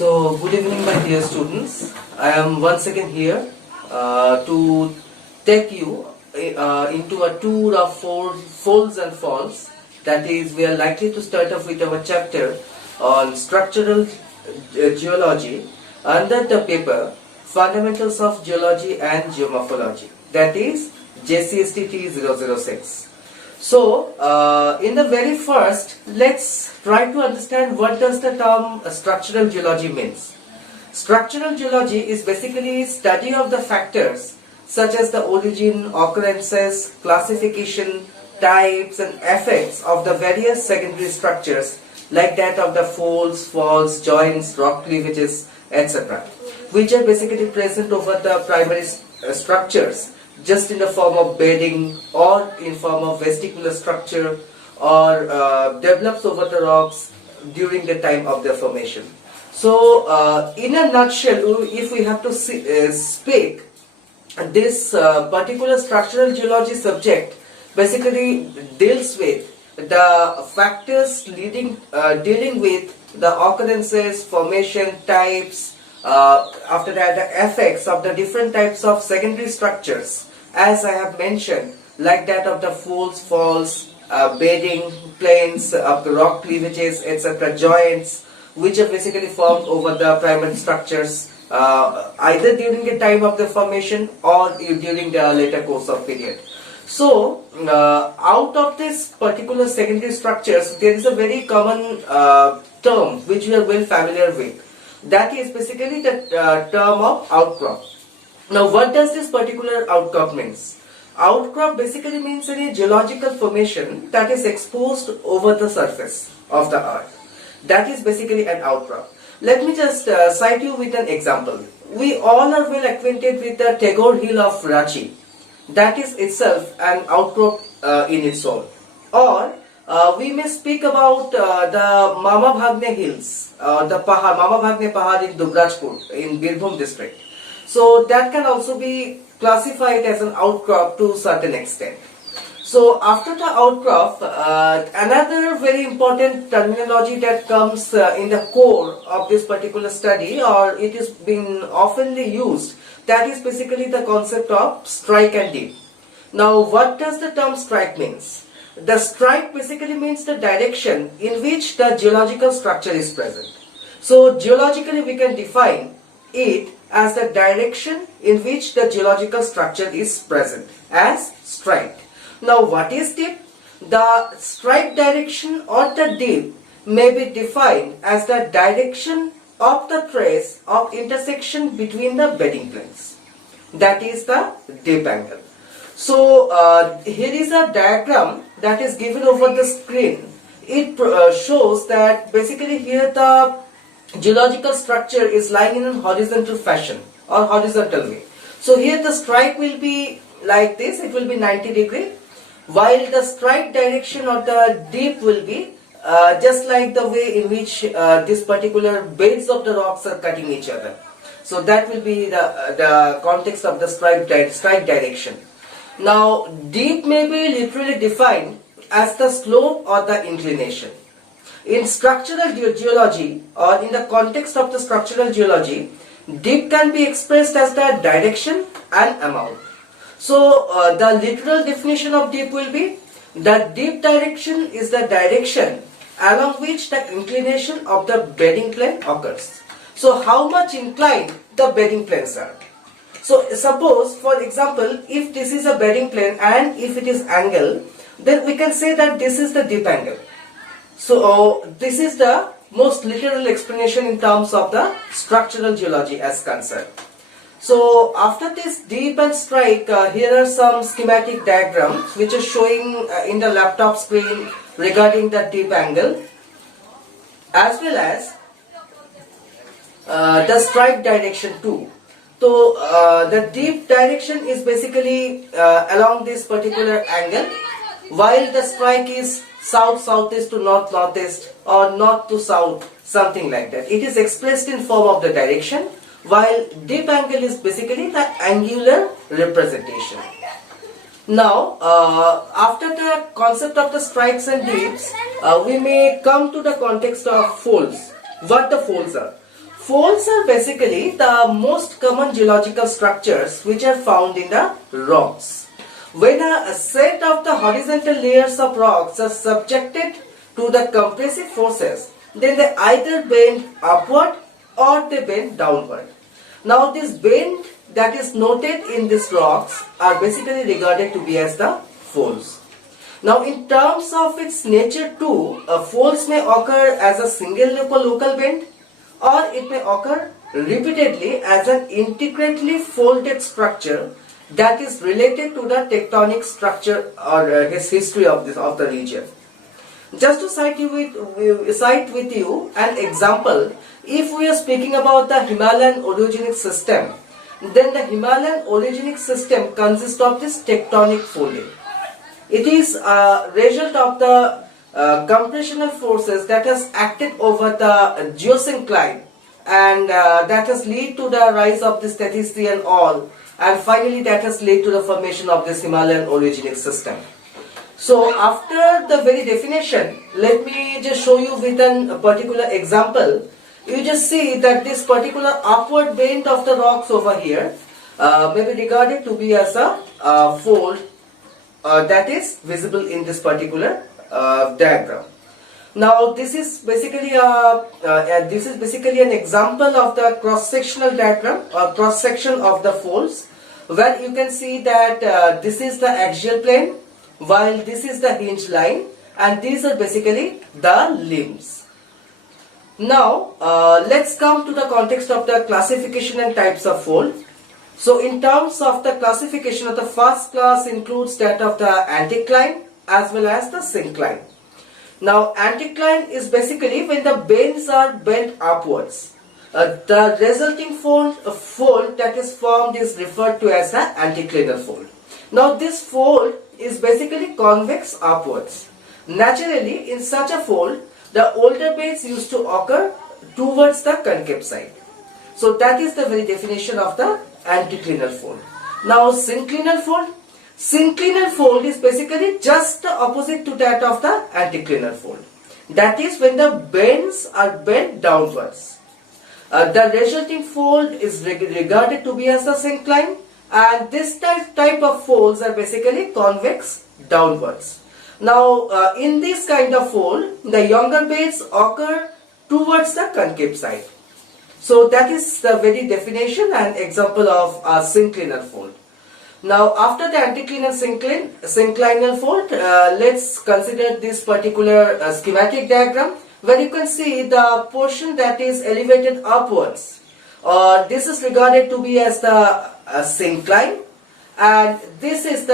So, good evening, my dear students. I am once again here to take you into a tour of folds and falls. That is, we are likely to start off with our chapter on structural geology under the paper Fundamentals of Geology and Geomorphology. That is JCSTT 006. So, in the very first, let's try to understand what does the term structural geology means. Structural geology is basically study of the factors such as the origin, occurrences, classification, types and effects of the various secondary structures like that of the folds, faults, joints, rock cleavages, etc., which are basically present over the primary structures just in the form of bedding or in form of vestibular structure or develops over the rocks during the time of their formation. So in a nutshell, if we have to speak, this particular structural geology subject basically deals with the factors dealing with the occurrences, formation, types, after that the effects of the different types of secondary structures, as I have mentioned, like that of the folds, faults, bedding, planes, of the rock cleavages, etc., joints, which are basically formed over the primary structures, either during the time of the formation or during the later course of period. So, out of this particular secondary structures, there is a very common term which we are well familiar with. That is basically the term of outcrop. Now, what does this particular outcrop means? Outcrop basically means any geological formation that is exposed over the surface of the earth. That is basically an outcrop. Let me just cite you with an example. We all are well acquainted with the Tagore Hill of Ranchi. That is itself an outcrop in its own. Or we may speak about the Mama Bhagne Hills, the Mama Bhagne Pahad in Dubrajpur in Birbhum district. So that can also be classified as an outcrop to a certain extent. So after the outcrop, another very important terminology that comes in the core of this particular study, or it is being oftenly used, that is basically the concept of strike and dip. Now, what does the term strike means? The strike basically means the direction in which the geological structure is present. So, geologically we can define it as the direction in which the geological structure is present as strike. Now, what is dip? The strike direction or the dip may be defined as the direction of the trace of intersection between the bedding planes. That is the dip angle. So here is a diagram that is given over the screen. It shows that basically here the geological structure is lying in a horizontal fashion or horizontal way. So here the strike will be like this, it will be 90 degree, while the strike direction or the dip will be just like the way in which this particular beds of the rocks are cutting each other. So that will be the context of the strike direction. Now, dip may be literally defined as the slope or the inclination. In structural geology, or in the context of the structural geology, dip can be expressed as the direction and amount. So, the literal definition of dip will be the dip direction is the direction along which the inclination of the bedding plane occurs. So, how much inclined the bedding planes are. So, suppose, for example, if this is a bedding plane and if it is angle, then we can say that this is the dip angle. So, this is the most literal explanation in terms of the structural geology as concerned. So, after this dip and strike, here are some schematic diagrams which are showing in the laptop screen regarding the dip angle as well as the strike direction too. So, the dip direction is basically along this particular angle, while the strike is south-southeast to north-northeast or north to south, something like that. It is expressed in form of the direction, while dip angle is basically the angular representation. Now, after the concept of the strikes and dips, we may come to the context of folds. What the folds are? Folds are basically the most common geological structures which are found in the rocks. When a set of the horizontal layers of rocks are subjected to the compressive forces, then they either bend upward or they bend downward. Now this bend that is noted in these rocks are basically regarded to be as the folds. Now in terms of its nature too, folds may occur as a single local bend, or it may occur repeatedly as an intricately folded structure that is related to the tectonic structure or history of the region. Just to cite with you an example, if we are speaking about the Himalayan orogenic system, then the Himalayan orogenic system consists of this tectonic folding. It is a result of the compressional forces that has acted over the geosyncline, and that has led to the rise of this Tethys all, and finally that has led to the formation of this Himalayan orogenic system. So after the very definition, let me just show you with a particular example. You just see that this particular upward bend of the rocks over here may be regarded to be as a fold that is visible in this particular diagram. Now this is basically an example of the cross-sectional diagram or cross-section of the folds, where you can see that this is the axial plane, while this is the hinge line, and these are basically the limbs. Now let's come to the context of the classification and types of fold. So in terms of the classification, of the first class includes that of the anticline as well as the syncline. Now anticline is basically when the bends are bent upwards. The resulting fold that is formed is referred to as an anticlinal fold. Now this fold is basically convex upwards. Naturally, in such a fold, the older bends used to occur towards the concave side. So that is the very definition of the anticlinal fold. Now synclinal fold. Synclinal fold is basically just the opposite to that of the anticlinal fold. That is when the bends are bent downwards. The resulting fold is regarded to be as the syncline, and this type of folds are basically convex downwards. Now in this kind of fold, the younger bends occur towards the concave side. So that is the very definition and example of a synclinal fold. Now after the anticlinal synclinal fold, let's consider this particular schematic diagram, where you can see the portion that is elevated upwards. This is regarded to be as the syncline, and this is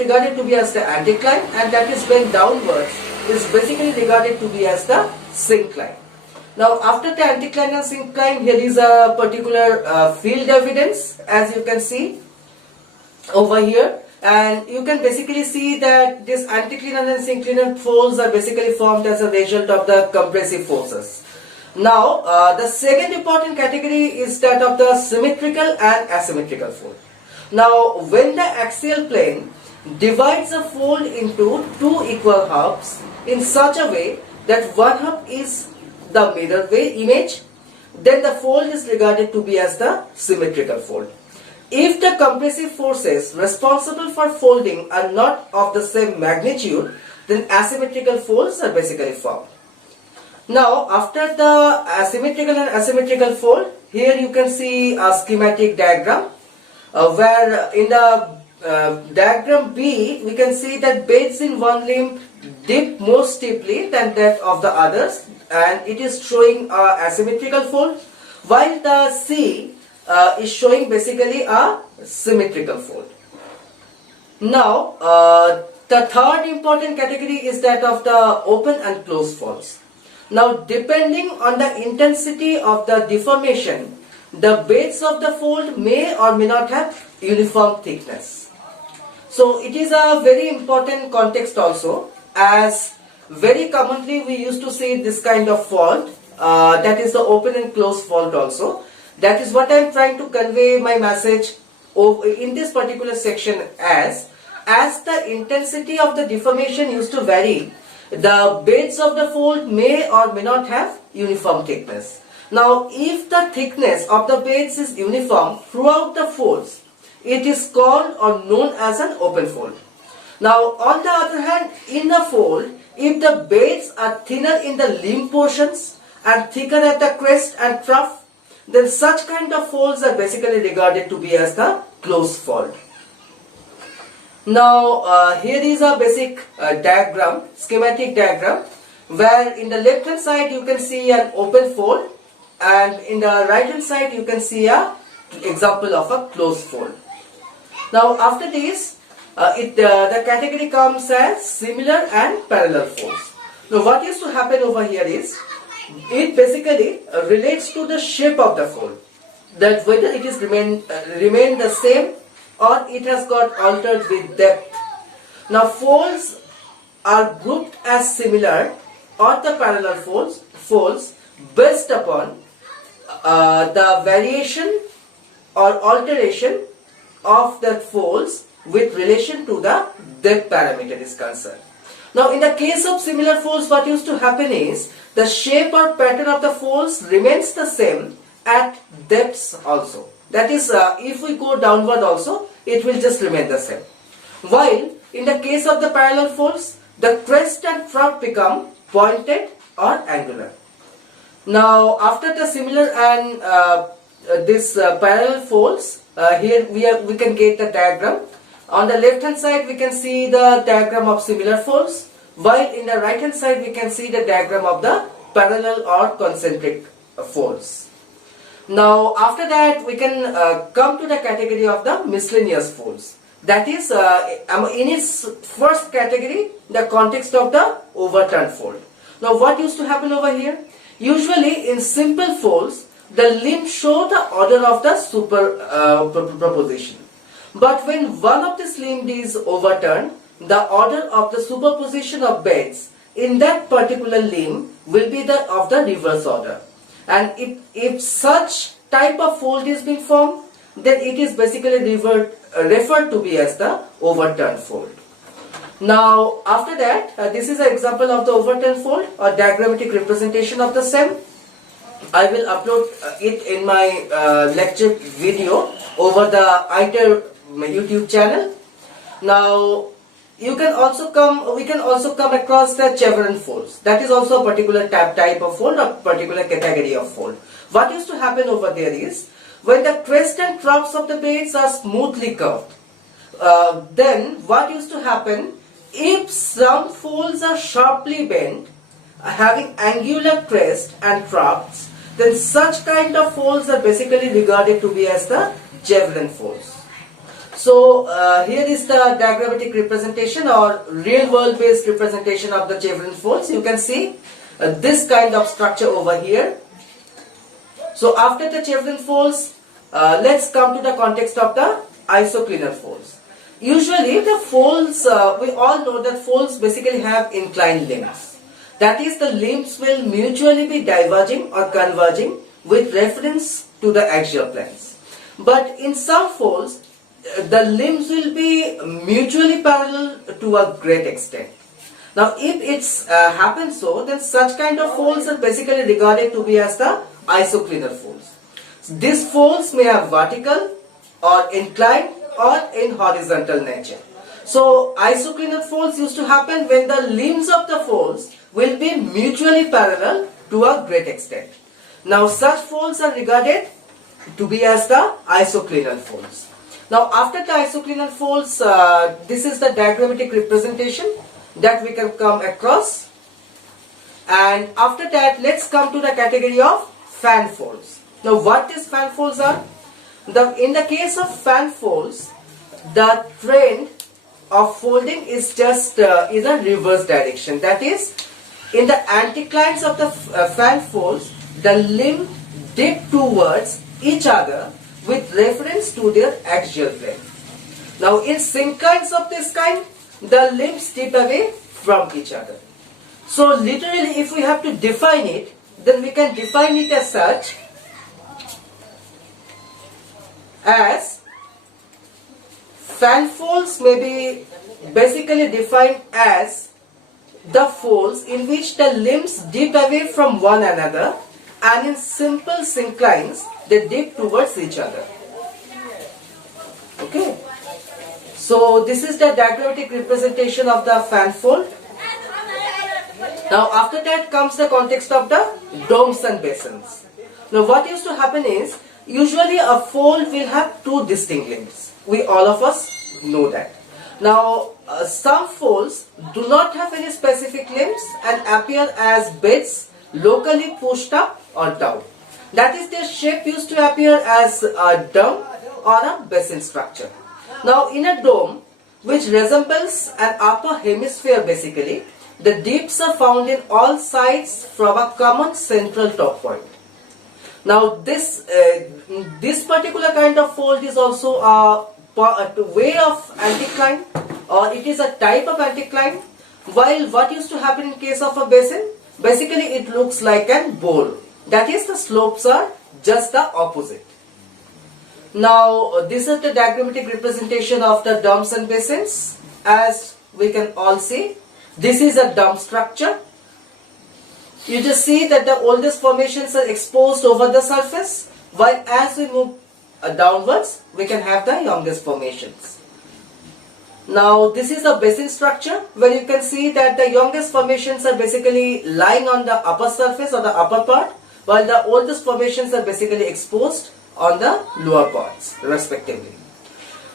regarded to be as the anticline, and that is bent downwards is basically regarded to be as the syncline. Now after the anticline and syncline, here is a particular field evidence, as you can see over here, and you can basically see that this anticlinal and synclinal folds are basically formed as a result of the compressive forces. Now the second important category is that of the symmetrical and asymmetrical fold. Now when the axial plane divides a fold into two equal halves in such a way that one half is the mirror wave image, then the fold is regarded to be as the symmetrical fold. If the compressive forces responsible for folding are not of the same magnitude, then asymmetrical folds are basically formed. Now after the asymmetrical and asymmetrical fold, here you can see a schematic diagram where in the diagram B we can see that bends in one limb dip more steeply than that of the others, and it is showing a asymmetrical fold, while the C is showing basically a symmetrical fold. Now the third important category is that of the open and closed folds. Now depending on the intensity of the deformation, the base of the fold may or may not have uniform thickness. So it is a very important context also, as very commonly we used to see this kind of fold, that is the open and closed fold also. That is what I am trying to convey my message in this particular section, as the intensity of the deformation used to vary, the beds of the fold may or may not have uniform thickness. Now, if the thickness of the beds is uniform throughout the folds, it is called or known as an open fold. Now, on the other hand, in a fold, if the beds are thinner in the limb portions and thicker at the crest and trough, then such kind of folds are basically regarded to be as the closed fold. Now, here is a basic diagram, schematic diagram, where in the left hand side you can see an open fold, and in the right hand side you can see a example of a closed fold. Now, after this, the category comes as similar and parallel folds. Now, what used to happen over here is, it basically relates to the shape of the fold, that whether it is remain the same or it has got altered with depth. Now, folds are grouped as similar or the parallel folds based upon the variation or alteration of the folds with relation to the depth parameter is concerned. Now, in the case of similar folds, what used to happen is the shape or pattern of the folds remains the same at depths also. That is, if we go downward also, it will just remain the same. While in the case of the parallel folds, the crest and trough become pointed or angular. Now, after the similar and this parallel folds, here we can get the diagram. On the left hand side we can see the diagram of similar folds, while in the right hand side we can see the diagram of the parallel or concentric folds. Now, after that we can come to the category of the miscellaneous folds. That is, in its first category, the context of the overturned fold. Now, what used to happen over here? Usually in simple folds, the limbs show the order of the superposition. But when one of these limbs is overturned, the order of the superposition of beds in that particular limb will be of the reverse order. And if such type of fold is being formed, then it is basically referred to be as the overturned fold. Now, after that, this is an example of the overturned fold or diagrammatic representation of the same. I will upload it in my lecture video over the ITER YouTube channel. Now, we can also come across the chevron folds. That is also a particular type of fold or particular category of fold. What used to happen over there is, when the crest and troughs of the beds are smoothly curved, then what used to happen, if some folds are sharply bent, having angular crest and troughs, then such kind of folds are basically regarded to be as the chevron folds. So, here is the diagrammatic representation or real world based representation of the chevron folds. You can see this kind of structure over here. So, after the chevron folds, let's come to the context of the isoclinear folds. Usually the folds, we all know that folds basically have inclined limbs. That is, the limbs will mutually be diverging or converging with reference to the axial planes. But in some folds, the limbs will be mutually parallel to a great extent. Now, if it's happens so, then such kind of folds are basically regarded to be as the isoclinear folds. These folds may have vertical or inclined or in horizontal nature. So, isoclinear folds used to happen when the limbs of the folds will be mutually parallel to a great extent. Now, such folds are regarded to be as the isoclinear folds. Now, after the isoclinear folds, this is the diagrammatic representation that we can come across. And after that, let's come to the category of fan folds. Now, what these fan folds are? In the case of fan folds, the trend of folding is just in a reverse direction. That is, in the anticlines of the fan folds, the limb dip towards each other with reference to their axial plane. Now, in synclines of this kind, the limbs dip away from each other. So, literally, if we have to define it, then we can define it as such as fan folds may be basically defined as the folds in which the limbs dip away from one another and in simple synclines they dip towards each other. Okay. So this is the diagrammatic representation of the fan fold. Now after that comes the context of the domes and basins. Now what used to happen is, usually a fold will have two distinct limbs. We all of us know that. Now some folds do not have any specific limbs and appear as beds locally pushed up or down. That is, their shape used to appear as a dome or a basin structure. Now in a dome, which resembles an upper hemisphere basically, the dips are found in all sides from a common central top point. Now this particular kind of fold is also a way of anticline, or it is a type of anticline, while what used to happen in case of a basin, basically it looks like a bowl. That is, the slopes are just the opposite. Now this is the diagrammatic representation of the domes and basins. As we can all see, this is a dome structure. You just see that the oldest formations are exposed over the surface, while as we move downwards, we can have the youngest formations. Now this is a basin structure where you can see that the youngest formations are basically lying on the upper surface or the upper part, while the oldest formations are basically exposed on the lower parts respectively.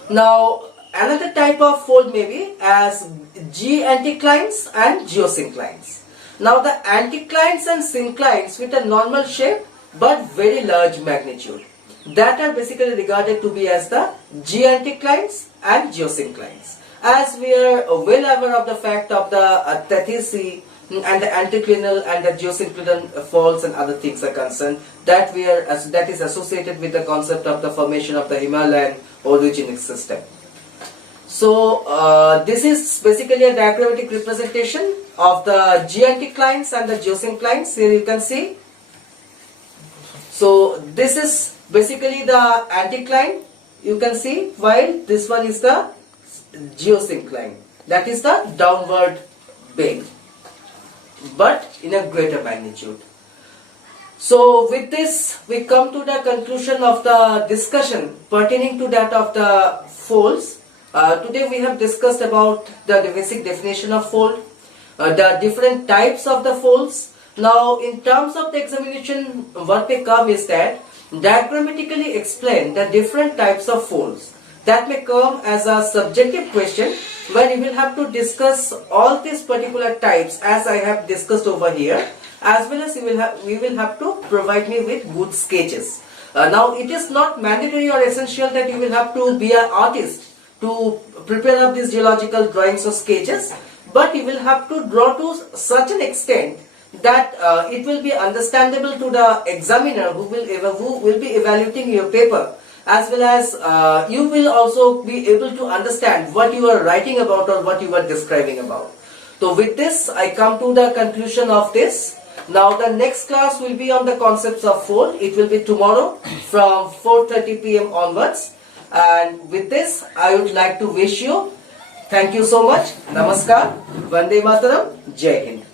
Now another type of fold may be as G-anticlines and geosynclines. Now the anticlines and synclines with a normal shape but very large magnitude, that are basically regarded to be as the G-anticlines and geosynclines. As we are well aware of the fact of the Tethys and the anticlinal and the geosynclinal folds and other things are concerned, that is associated with the concept of the formation of the Himalayan orogenic system. So this is basically a diagrammatic representation of the G-anticlines and the geosynclines. Here you can see. So this is basically the anticline, you can see, while this one is the geosyncline, that is the downward bend, but in a greater magnitude. So with this we come to the conclusion of the discussion pertaining to that of the folds. Today we have discussed about the basic definition of fold, the different types of the folds. Now in terms of the examination, what may come is that diagrammatically explain the different types of folds. That may come as a subjective question where you will have to discuss all these particular types as I have discussed over here, as well as we will have to provide me with good sketches. Now it is not mandatory or essential that you will have to be an artist to prepare up these geological drawings or sketches, but you will have to draw to such an extent that it will be understandable to the examiner who will be evaluating your paper, as well as you will also be able to understand what you are writing about or what you are describing about. So with this I come to the conclusion of this. Now the next class will be on the concepts of fold. It will be tomorrow from 4:30 p.m. onwards. And with this I would like to wish you thank you so much. Namaskar, Vande Mataram, Jai Hind.